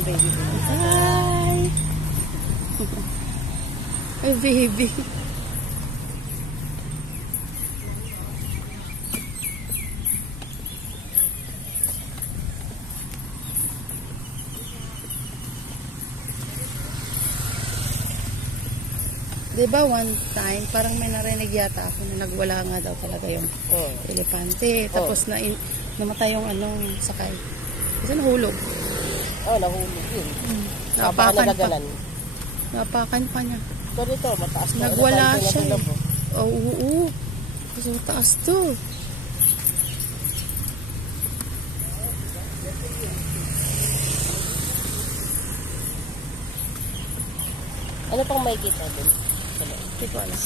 ang baby. Hi! Ay, baby. Diba one time, parang may narinig yata ako na nagwala nga daw talaga yung elepante. Tapos namatay yung sakay. Kasi nahulog. Nahulog yun. Napakan pa niya. Ito dito, mataas na. Nagwala siya. Oo. Kasi mataas to. Ano pang may kita din? Hindi ko alam.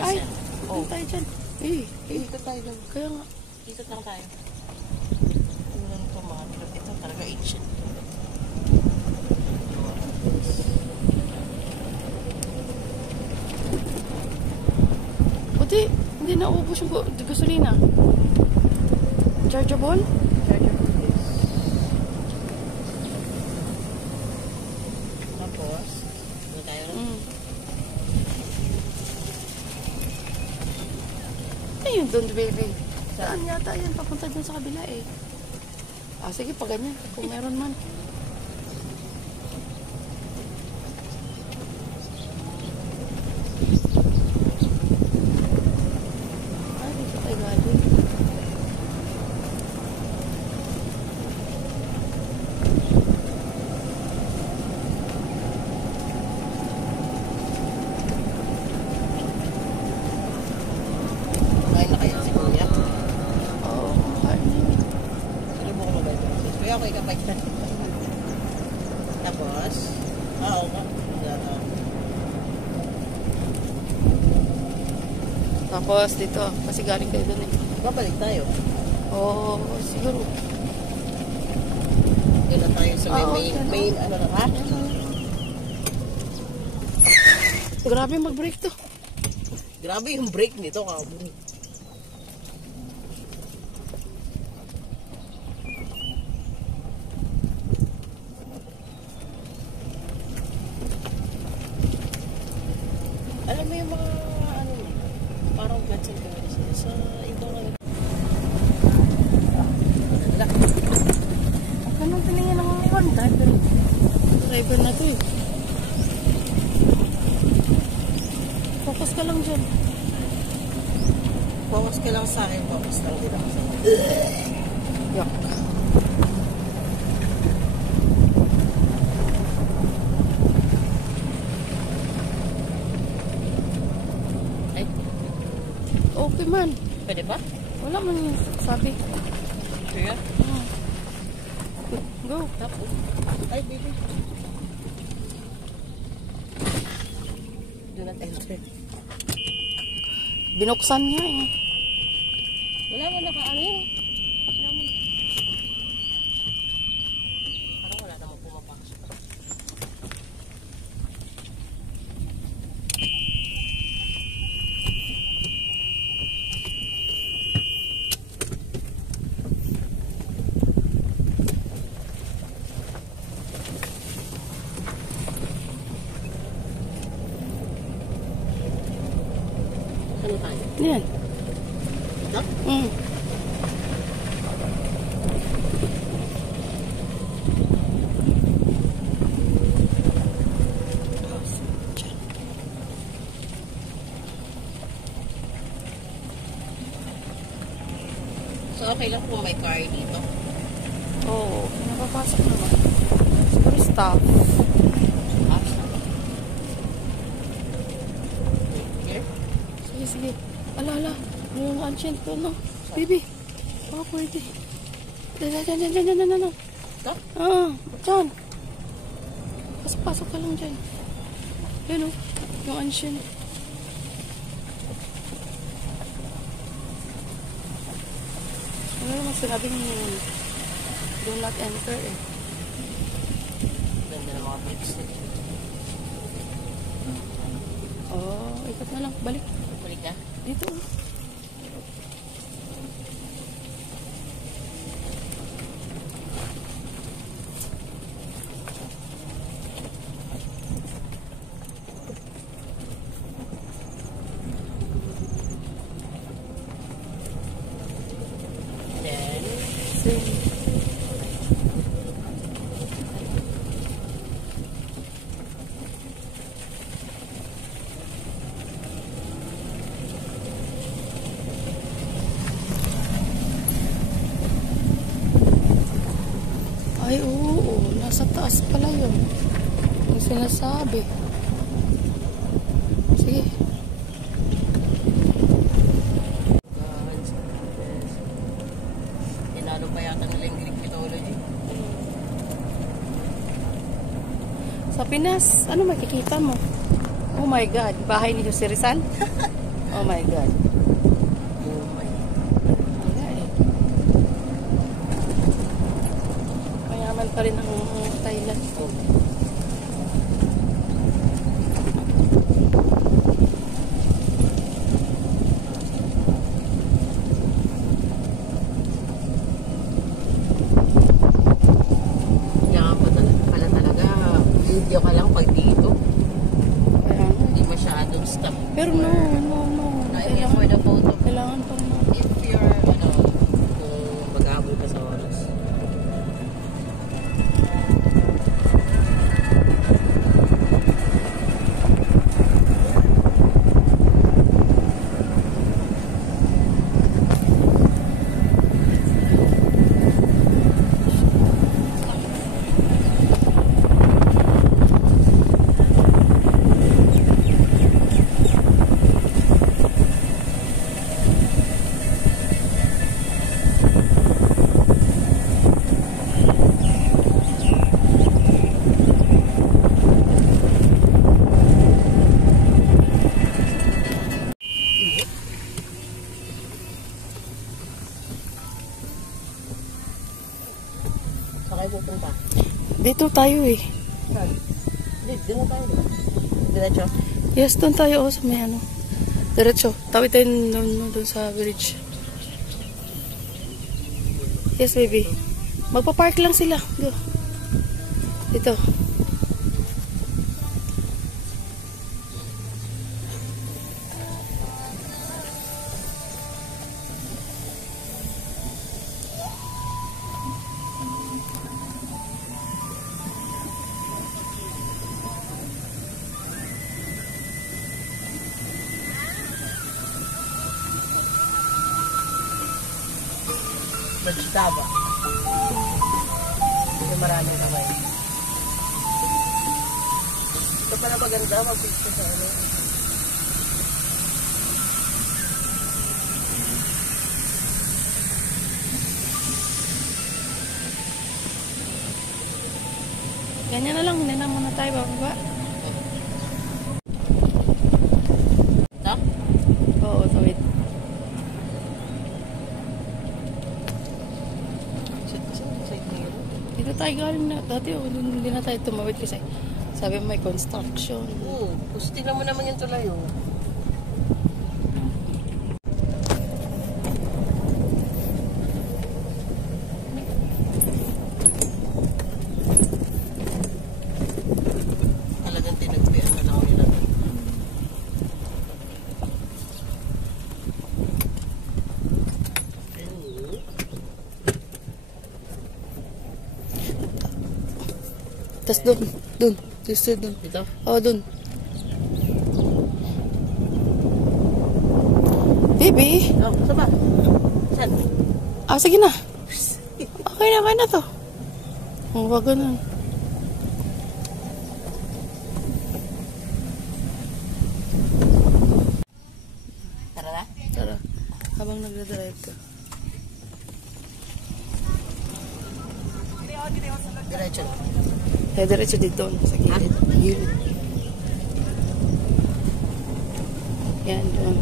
Ay, dito tayo dyan. Dito tayo lang. Kaya nga. Dito lang tayo. Walang tomato. Ito talaga ancient. Buti, hindi naubos yung gasolina. Chargeable? Chargeable, yes. Tapos, ano tayo? Ayun doon, baby. Saan yata yan? Papunta dun sa kabila eh. Sige, pa ganyan. Kung meron man. Dito tayo galing. Okay kapag tapos tapos dito kasi galing kayo dun eh. Babalik tayo. Siguro doon na tayo sa main ano na ha? Grabe mag-brake to. Grabe yung brake nito kaburi. Alam mo yung mga parang guts and guts sa ibang Anong tingin ng mga iwan? Driver na to eh. Focus ka lang dyan. Focus ka lang sa akin. Focus lang din ako sa akin. Yuck. Okay man. Pwede ba? Wala man yung sabi. Kaya? Go. Tapos. Ay, baby. Do not enter. Binuksan niya eh. Wala mo nakaano yun. Parang wala namang pumapasok. Ano tayo? Yan. Ito? So, okay lang kung may car dito. Oo. Napapasok naman. Siguro staff. Here? Sige. Ala. Yung ancient ko, no? Baby. Pwede. Diyan. Ito? Diyan. Pasok ka lang dyan. Yan o. Yung ancient. Ano naman sinabing do not enter eh. Ganda ng mga bricks nito. Ikot na lang. Balik. Balik na? Dito. nasa taas pala yun. Yung sinasabi. Sige. Inalo pa yata nila yung Greek mythology. Sa Pinas, ano makikita mo? Oh my God, bahay ni Jose Rizal? Oh my God. Oh my. Wala eh. Mayaman pa rin ang Thailand. Oh. Pala talaga, video ka lang pag dito. Kaya nga. Hindi masyadong stuff. Pero no. I'm here for the photo. Kailangan pa rin. If you're, kung mag-aabot ka sa oras. Saan kayo pupunta? Dito tayo eh. Saan? Hindi na tayo. Diretso? Yes, doon tayo sa may ano. Diretso. Tawid tayo doon sa bridge. Yes, baby. Magpa-park lang sila. Go. Dito. Magstaba. Kasi maraming kamay. Ito pala maganda, mag-picture sa ano. Ganyan na lang. Hindi na muna tayo bababa. Ito? Oo, tawid. Dito tayo galing na. Dati hindi na tayo tumawid kasi sabi mo may construction. Oo. Gusto tingnan mo naman yung tulay, oh. Talagang tinagpian na lang nila. Tapos doon. Just doon. Dito? Oo, doon. Baby? Oh, saan ba? Saan? Sige na. Okay na to. Wag ganun. Tara na? Tara. Habang nagdadrive ka. Diretso na. Kaya diretso dito. Sa gilid. Gilid. Yan, doon.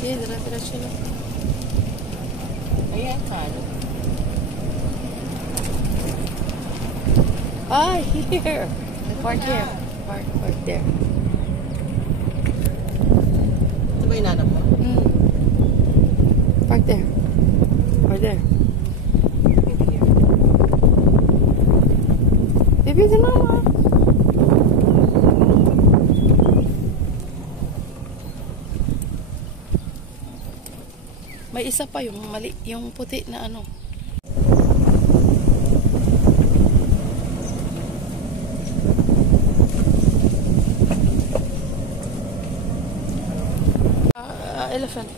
Okay, diretso lang. Ayan, saan? Here. Park here. Park there. Ito ba inanap mo? Park there. Or there. Maybe here. Baby, ito na ma. May May isa pa yung mali, yung puti na ano. Elephant.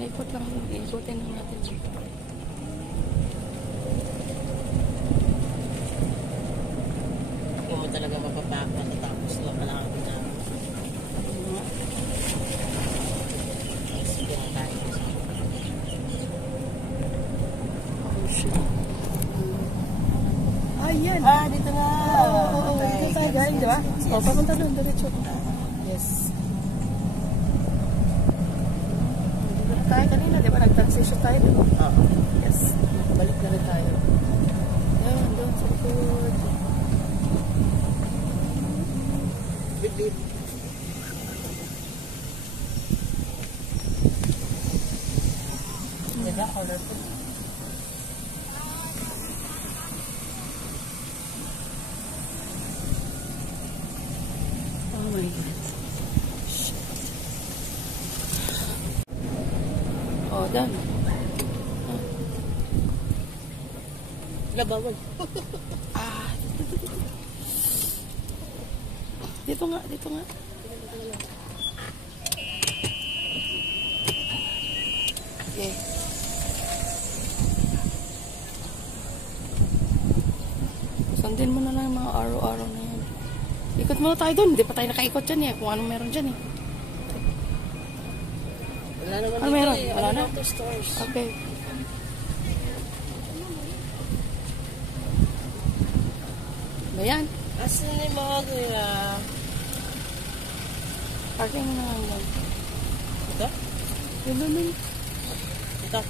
Ikot lang, ikutin lang natin. Hindi mo talaga mapapakot tapos na pala ako na. Sige na tayo. Oh, shit. Ayan. Dito na. Dito tayo galing, di ba? O, papunta doon, diretso. Yes. Dito tayo kanina, di ba? Nag-transition tayo doon. Yes. Balik na rin tayo. Ayan, doon sa likod. Bit-bit. Diba? Colorful. Oh my God. Oh, done. Labawal. Dito nga, dito nga. Okay. Sundin mo na lang yung mga araw-araw na yan. Ikot muna tayo doon. Hindi pa tayo nakaikot dyan eh. Kung anong meron dyan eh. Wala naman Ano meron? eh. Wala na? Ito stores. Okay. Bayan. Asan yung mga kuya? Parking mo na lang lang. Ito? Yun doon yun. Ito? Ito.